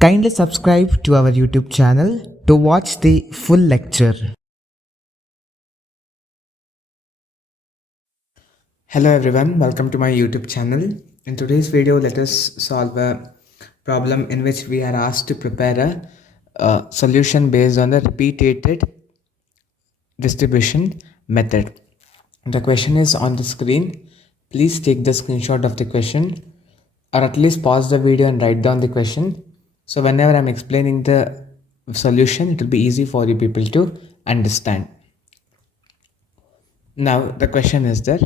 Kindly subscribe to our YouTube channel to watch the full lecture. Hello everyone, welcome to my YouTube channel. In today's video, let us solve a problem in which we are asked to prepare a solution based on the repeated distribution method. The question is on the screen. Please take the screenshot of the question or at least pause the video and write down the question. So whenever I'm explaining the solution, it will be easy for you people to understand. Now the question is there.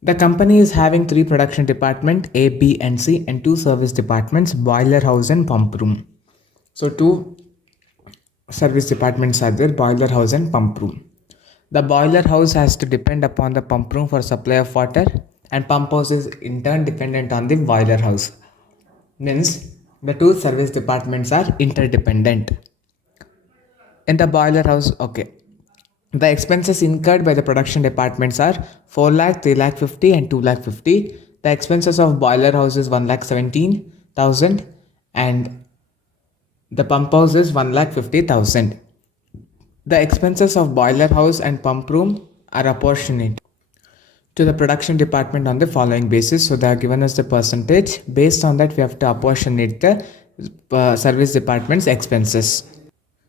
The company is having three production department A, B and C and two service departments boiler house and pump room. So two service departments are there, boiler house and pump room. The boiler house has to depend upon the pump room for supply of water and pump house is in turn dependent on the boiler house. Means the two service departments are interdependent. In the boiler house, okay. The expenses incurred by the production departments are 4 lakh, 3 lakh 50 and 2 lakh 50. The expenses of boiler house is 1 lakh 17,000 and the pump house is 1 lakh 50,000. The expenses of boiler house and pump room are apportionate to the production department on the following basis. So they are given us the percentage. Based on that, we have to apportionate the service department's expenses.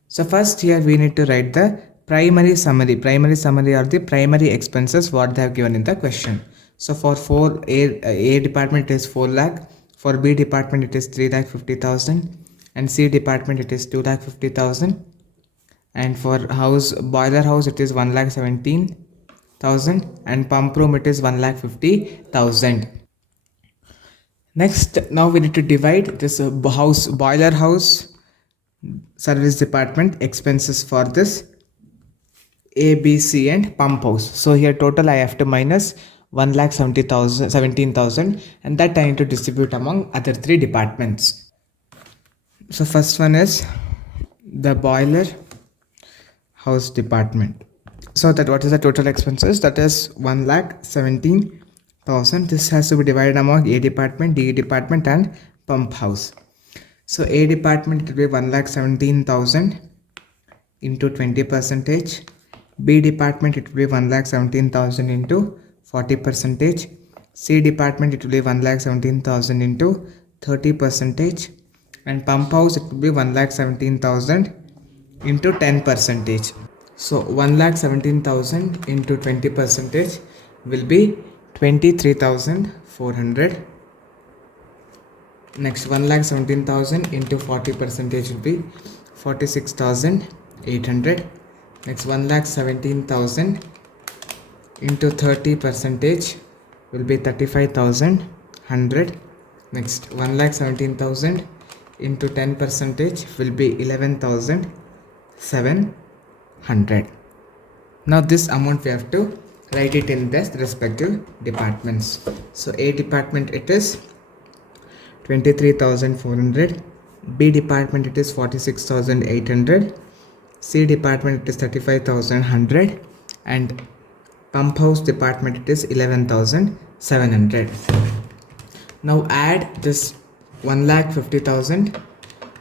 So first here we need to write the primary summary. Primary summary are the primary expenses what they have given in the question. So for A department it is 4 lakh, for B department it is 3 lakh 50,000 and C department it is 2 lakh 50,000 and for boiler house it is 1 lakh 17,000 and pump room it is 1 lakh 50,000. Next, now we need to divide this boiler house service department expenses for this A, B, C and pump house. So here total I have to minus 1 lakh 17,000 and that I need to distribute among other three departments. So first one is the boiler house department. So that what is the total expenses? That is 1 lakh 17,000. This has to be divided among A department, D department and pump house. So A department will be 1 lakh 17,000 into 20 percentage. B department it will be 1 lakh 17,000 into 40 percentage. C department it will be 1 lakh 17,000 into 30 percentage. And pump house it will be 1 lakh 17,000 into 10 percentage. So 1 lakh 17,000 into 20 percentage will be 23,400. Next 1 lakh 17,000 into 40 percentage will be 46,800. Next 1 lakh 17,000 into 30 percentage will be 35,100. Next 1 lakh 17,000 into 10 percentage will be 11,700. Now this amount we have to write it in the respective departments. So A department it is 23,400, B department it is 46,800, C department it is 35,100 and pump house department it is 11,700. Now add this 1,50,000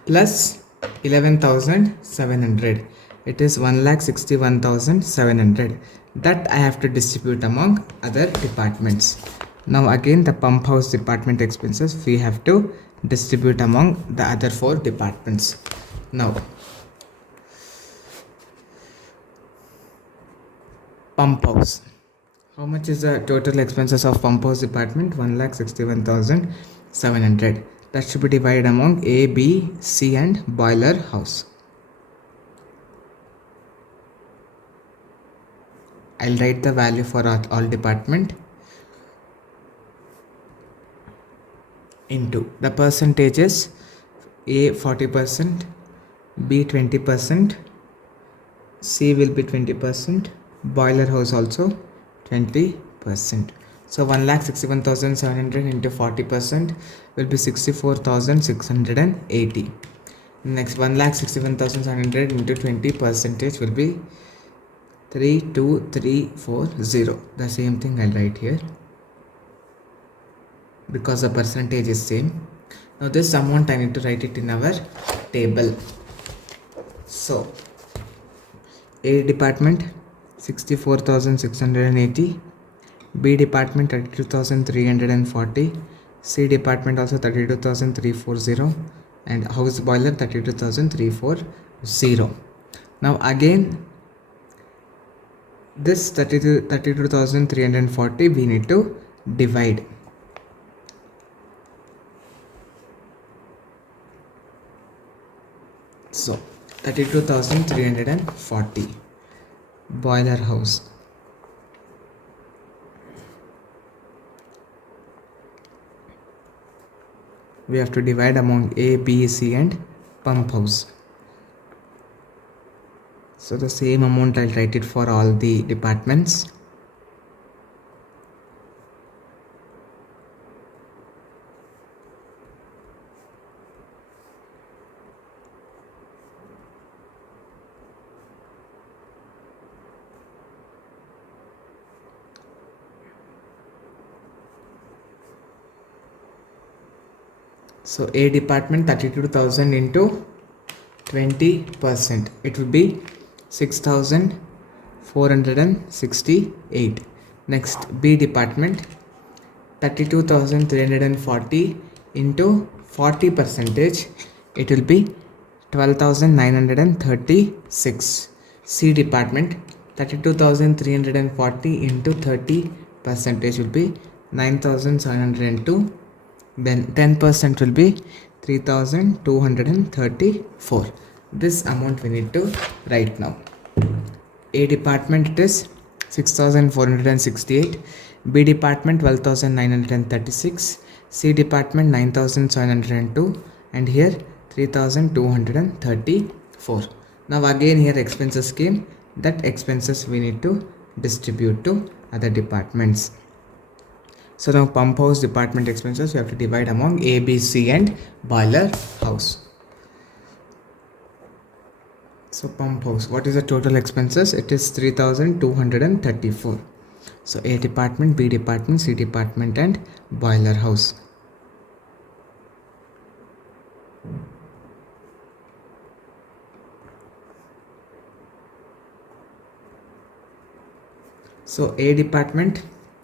plus 11,700. It is 1,61,700. That I have to distribute among other departments. Now again the pump house department expenses we have to distribute among the other four departments. Now pump house. How much is the total expenses of pump house department? 1,61,700. That should be divided among A, B, C and boiler house. I'll write the value for all department into the percentages. A 40%, B 20%, C will be 20%, boiler house also 20%. So 1,61,700 into 40% will be 64,680. Next 1,61,700 into 20 percentage will be 32340. The same thing I'll write here because the percentage is same. Now this amount I need to write it in our table. So A department 64,680, B department 32,340, C department also 32,340, and house boiler 32,340. Now again this 32,340 we need to divide. So 32,340 boiler house. We have to divide among A, B, C and pump house. So the same amount I'll write it for all the departments. So A department 32,000 into 20%, it will be 6,468. Next B department 32,340 into 40 percentage, it will be 12,936. C department 32,340 into 30 percentage will be 9,702. Then 10% will be 3,234. This amount we need to write now. A department it is 6,468, B department 12,936, C department 9,702, and here 3,234. Now again here expenses came, that expenses we need to distribute to other departments. So now pump house department expenses we have to divide among A, B, C and boiler house. So pump house, what is the total expenses? It is 3,234. So A department, B department, C department and boiler house. So A department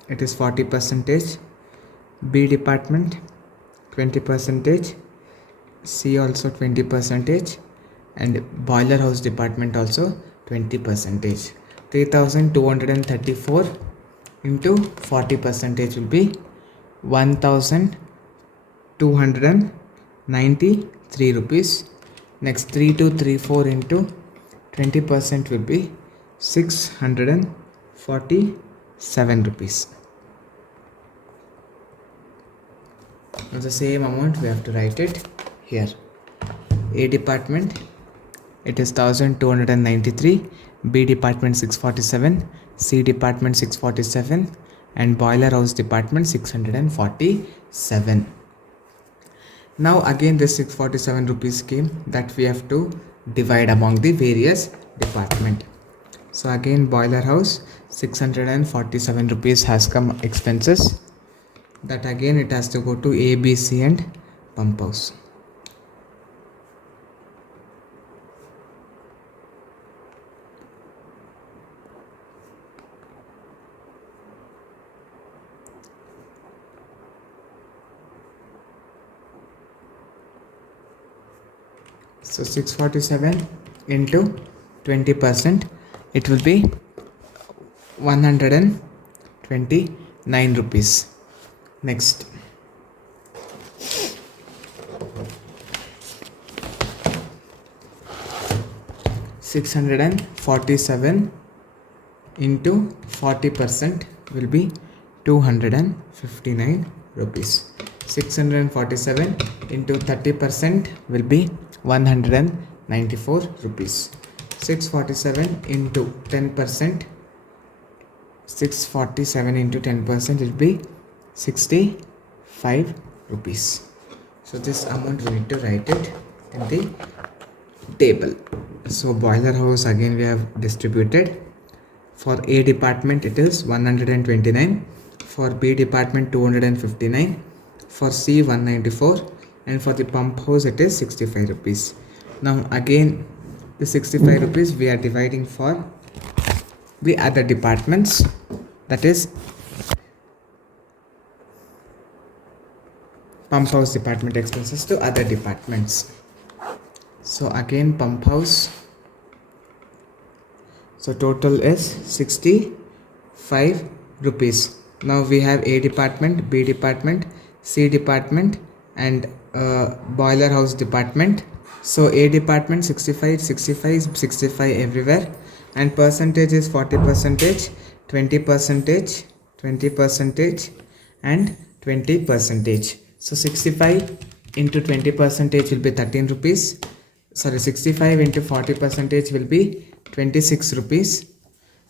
it is 40 percentage, B department 20 percentage, C also 20 percentage, and boiler house department also 20 percentage. 3,234 into 40 percentage will be 1,293 rupees. Next 3,234 into 20% will be 647 rupees. Now the same amount we have to write it here. A department it is 1,293, B department 647, C department 647, and boiler house department 647. Now again this 647 rupees came, that we have to divide among the various department. So again boiler house 647 rupees has come expenses, that again it has to go to A, B, C and pump house. So 647 into 20%, it will be 129 rupees. Next, $647 into 40% will be 259 rupees. 647 into 30% will be 194 rupees. 647 into 10%, 647 into 10% will be 65 rupees. So this amount we need to write it in the table. So boiler house again we have distributed. For A department it is 129, for B department 259, for C 194, and for the pump house it is 65 rupees. Now again the 65 rupees we are dividing for the other departments, that is pump house department expenses to other departments. So again pump house, so total is 65 rupees. Now we have A department, B department, C department and boiler house department. So A department 65, 65, 65 everywhere, and percentage is 40 percentage, 20 percentage, 20 percentage and 20 percentage. So 65 into 20 percentage will be 13 rupees. Sorry, 65 into 40 percentage will be 26 rupees,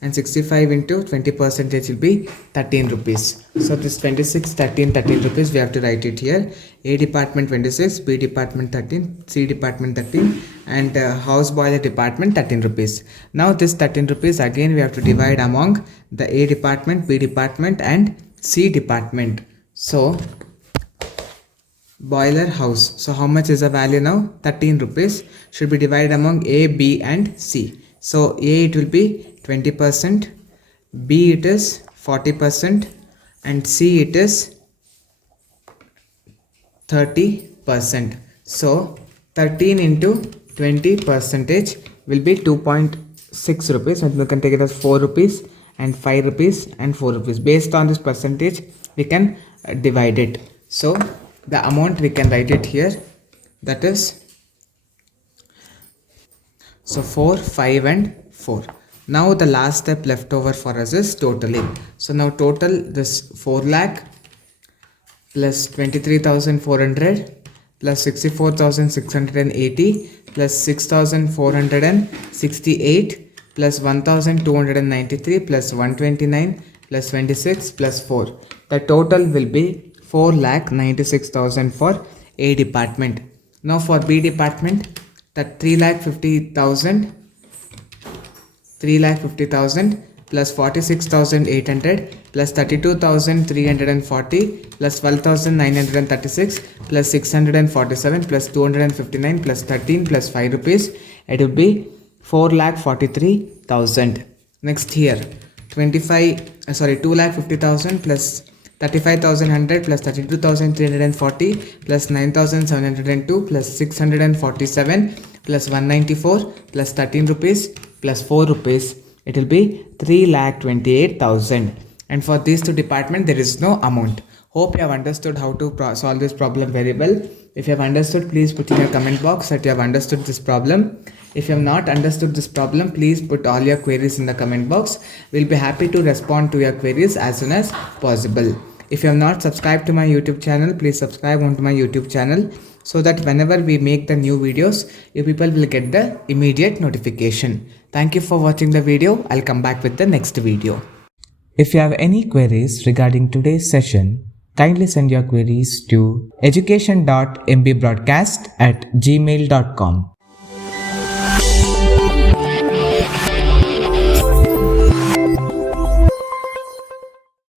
and 65 into 20 percentage will be 13 rupees. So this 26, 13, 13 rupees we have to write it here. A department 26, B department 13, C department 13 and house boiler department 13 rupees. Now this 13 rupees again we have to divide among the A department, B department and C department. So boiler house, so how much is the value now? 13 rupees should be divided among A, B and C. So A it will be 20%, B it is 40% and C it is 30%. So 13 into 20 percentage will be 2.6 rupees, and we can take it as 4 rupees and 5 rupees and 4 rupees. Based on this percentage we can divide it. So the amount we can write it here, that is so 4, 5 and 4. Now the last step left over for us is totaling. So now total this 4 lakh plus 23,400 plus 64,680 plus 6,468 plus 1,293 plus 129 plus 26 plus 4. The total will be 4,96,000 for A department. Now for B department, that 3,50,000 plus 46,800 plus 32,340 plus 12,936 plus 647 plus 259 plus 13 plus 5 rupees, it will be 4,43,000. Next here 2,50,000 plus 35,100 plus 32,340 plus 9,702 plus 647 plus 194 plus 13 rupees plus 4 rupees, it will be 3,28,000. And for these two departments there is no amount. Hope you have understood how to solve this problem very well. If you have understood, please put in your comment box that you have understood this problem. If you have not understood this problem, please put all your queries in the comment box. We'll be happy to respond to your queries as soon as possible. If you have not subscribed to my YouTube channel, please subscribe onto my YouTube channel so that whenever we make the new videos, you people will get the immediate notification. Thank you for watching the video. I'll come back with the next video. If you have any queries regarding today's session, kindly send your queries to education.mbroadcast@gmail.com.